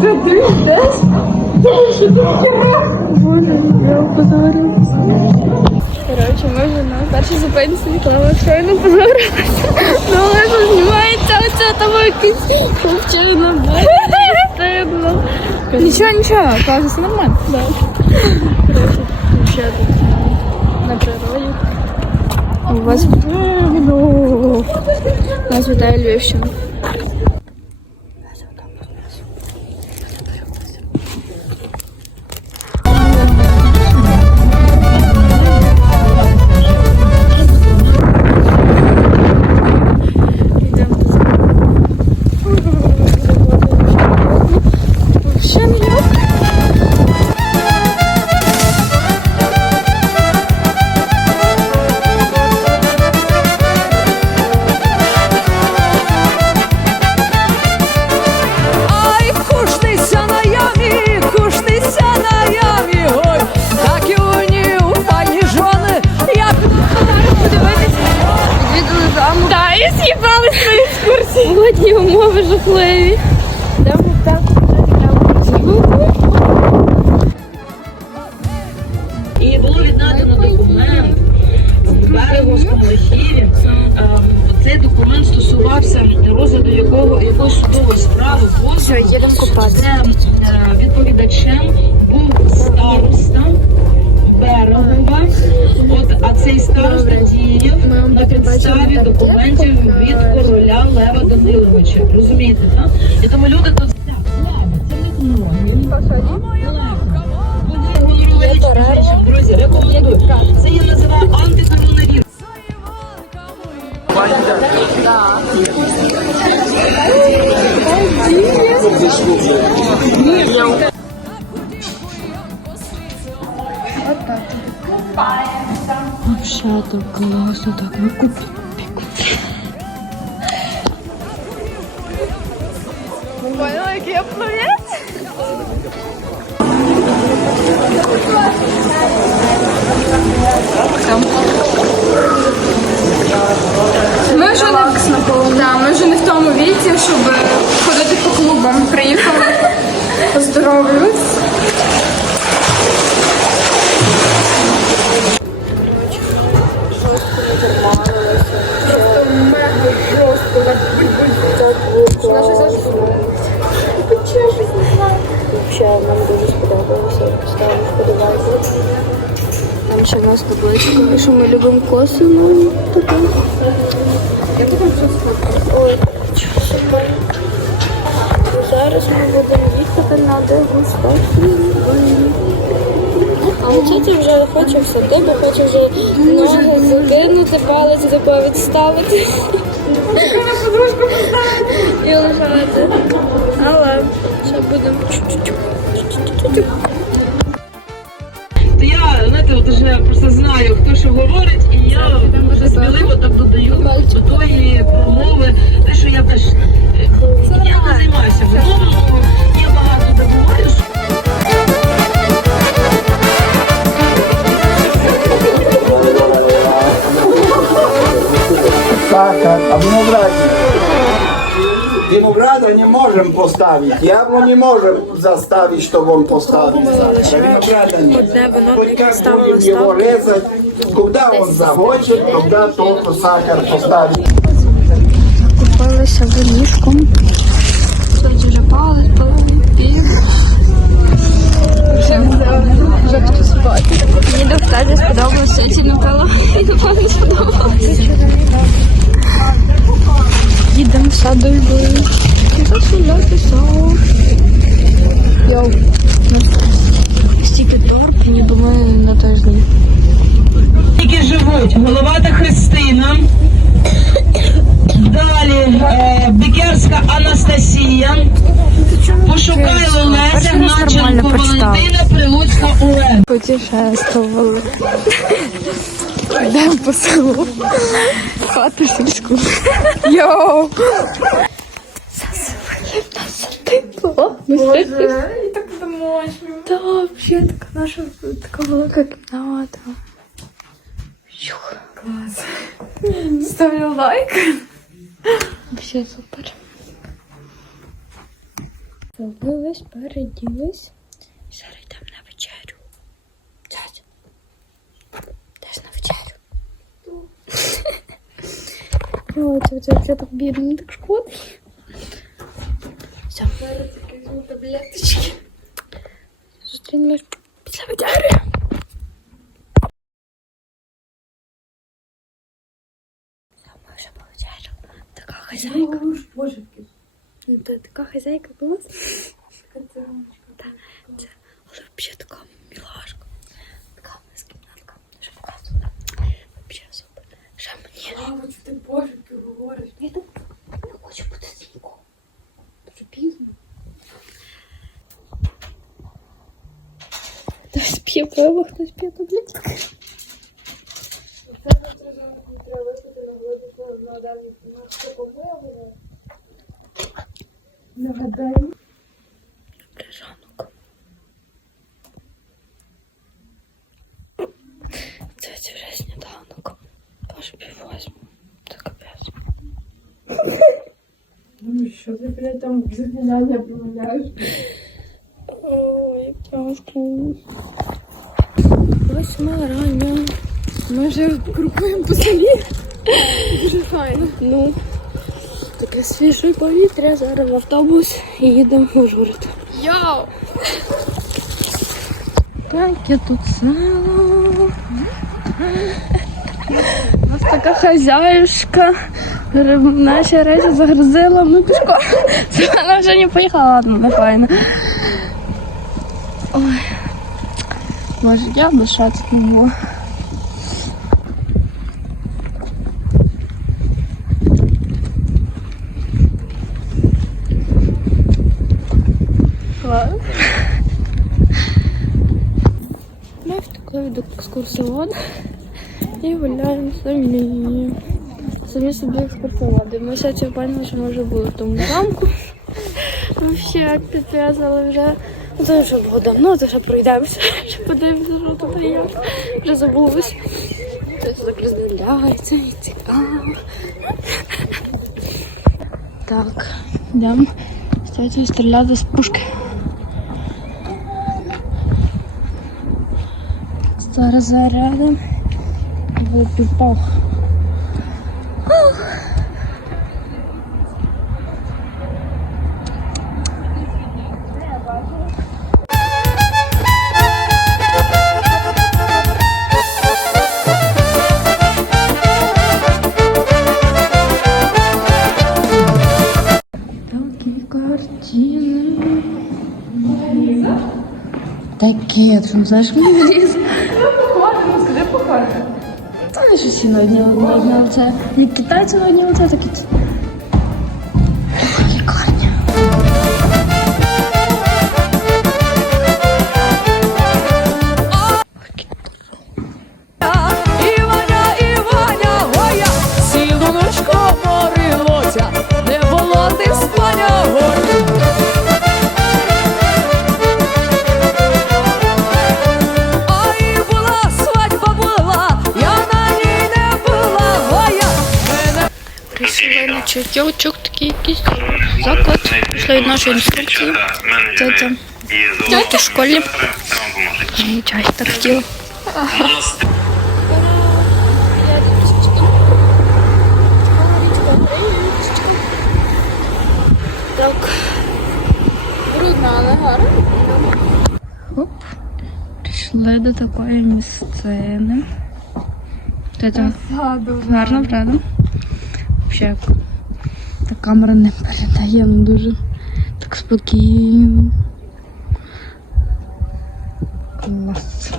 МК-3 десь. Що таке? Боже, я позорилася. Коротше, ми вже на першій зупинці Клава щойно позорилася. Ну, але що знімається оця там якийсь хлопчина. Стидно. Нічого, нічого, Клас, все нормально. Да. Коротше, ще тут на природі. У вас ну, нас вітає Львівщина. Друзі, рекомендую. Це я називаю антикоронавірус. Вообще так класно, так ми купили. Поняла, який я плавець? Ми вже, не, да, ми вже не в тому віці, щоб ходити по клубам. Приїхали, поздоровились. Взагалі, нам дуже сподобалося. Ставимо вподобайку. Там ще нас табличка, що ми любимо коси, ну таке. Ой, чого. Зараз ми будемо їхати на дегустацію. А вчитель вже хоче в садибу, хоче вже ноги закинути, палець тако відставити. І лежати. Але ще будемо. То я, знаєте, от вже просто знаю, хто що говорить, і я дуже сміливо так додаю до тої промови, те, що я теж е, я не займаюся мовою, я багато де. Можем поставить, ябло не можем заставить, чтобы он поставил сахар, винограда нет. Хоть как будем его резать, когда он захочет, тогда только сахар поставить. Купилися горішком. Олена. Путешествували. Йдемо по селу. В Хату сільську. Йоу! Заселили в нас тепло. І так домашньо. Да, вообще така наша така велика кімната. Щух. Клас. Ставлю лайк. Вообще супер. Побились, переділись. О, це, це вже так бідно, так шкода. Все. Зараз візьму таблеточки. Зустрінемось після вечері. Все, ми вже повечеряли. Така хазяйка. Ну, та така хазяйка була. Та, це, але взагалі така мілашка. Така у нас кімнатка. Що показувала. Взагалі супер. Що мені? Ти пошепки говориш. Я так не хочу бути з нікого. Дуже пізно. Хтось п'є пиво, хтось п'є таблетки. Там заклинання промовляєш? Ой, як тяжко. Восьма рання. Ми вже крокуємо по селі. Дуже файно. Ну, таке свіже повітря, зараз в автобус і їдемо в Ужгород. Йоу! Яке тут село. У нас така хазяюшка. Наші речі загрузила, ми пішко. Вона вже не поїхала, ладно, файно. Ой. Боже, я душа тут не було. Ладно. Ми втекли до екскурсовода і гуляємо самі. Самі собі екскурсоводи. Ми ці поняли, що ми вже були в тому замку. Вообще як але вже ну, це вже було давно, то ще пройдемося, ще подивимося, що тут є. Вже забулось. Це так роздивляється і цікаво. Так, йдемо. Стається стріляти з пушки. Зараз зарядом в піпах. Ти що, знаєш, мені зріз. Та не щось і на одне на одне лице. Як китайці на одні лице, так і чайочок такий якийсь заклад. Пішли від нашої інструкції. Тетя. Тетя в школі. Мені чай так хотіла. Так. Брудна, але гарна. Оп. Прийшли до такої місцини. Тетя. Гарно, правда? Взагалі, камера не передає, ну дуже так спокійно. Клас.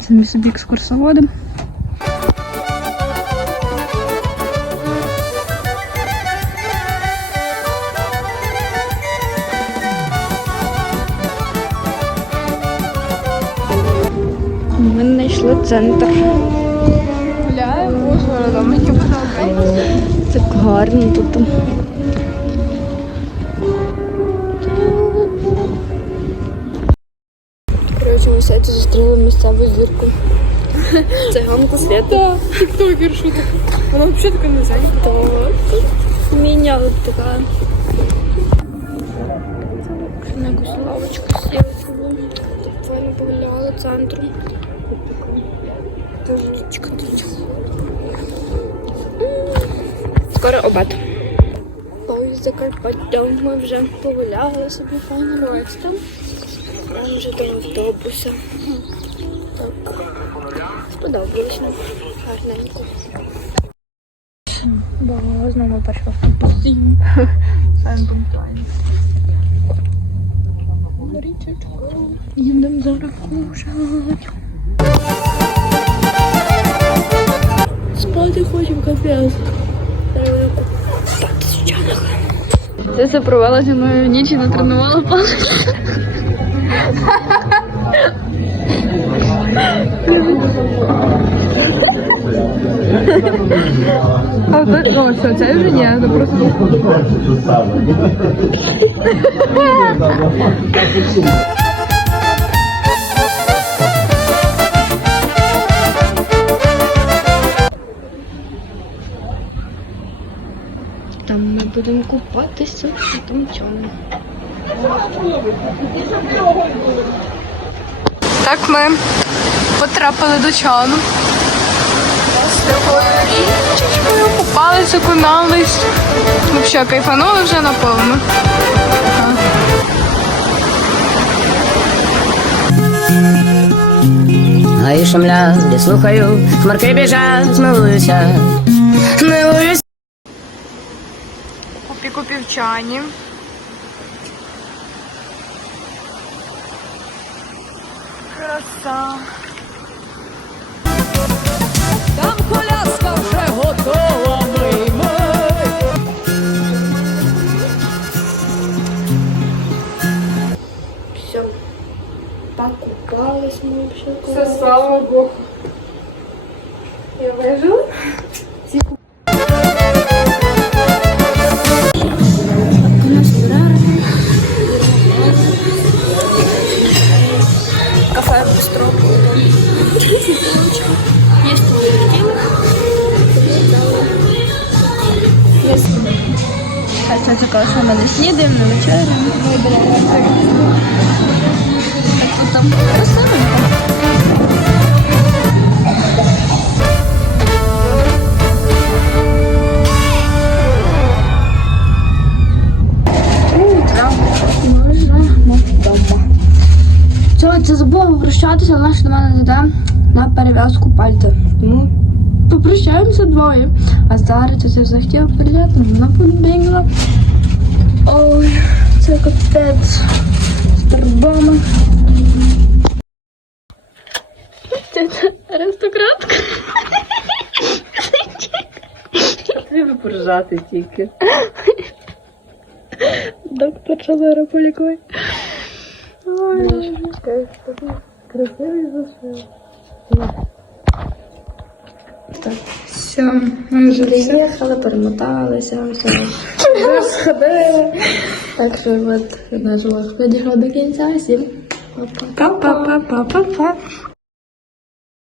Самі собі екскурсоводи. Ми знайшли центр. Гуляємо мені подобається. Так гарно тут. Коротше, ми все це зустріли місцеву зірку. Це Циганку свята. Тіктокер, що таке? Вона взагалі така не зайнята. Міня така. на якусь лавочку сіли собі. Так файно погуляли центром. Річка тут. Скоро обід. Поїзд Закарпаття. Ми вже погуляли собі файно ростом. Там вже до автобуса. Так. Сподобалось нам. Гарненько. Бо знову перший автобус. Їдемо зараз кушать. Спати хочемо капець. Це все провела зі мною ніч і натренувала палець. А це, ну, що, це вже ні, це просто... Там ми будемо купатися в чому. Так ми потрапили до чану. Річечкою купалися, окунались. Взагалі кайфанули вже наповну. Гаї шумлять, слухаю, хмарки біжать, милуюся, милуюся. Купі купівчані. Краса. Там коляска вже готова, мий мий. Все. Покупались мы вообще. Все, слава Богу. Я вижила. Ми не снідаємо, не вечеряємо. Так тут там красивенько. Це забула попрощатися, але ж до мене йде на перев'язку пальця. Тому попрощаємося двоє. А зараз я захотіла перейти, вона побігла. Ой, це капець. З турбами. Це аристократка. Треба поржати тільки. Доктор Шазара полікує. Ой, красивий зашив. Так, все, ми вже доїхали, перемоталися, все. Так що от наш влог підійшов до кінця. Всім па-па-па-па-па-па.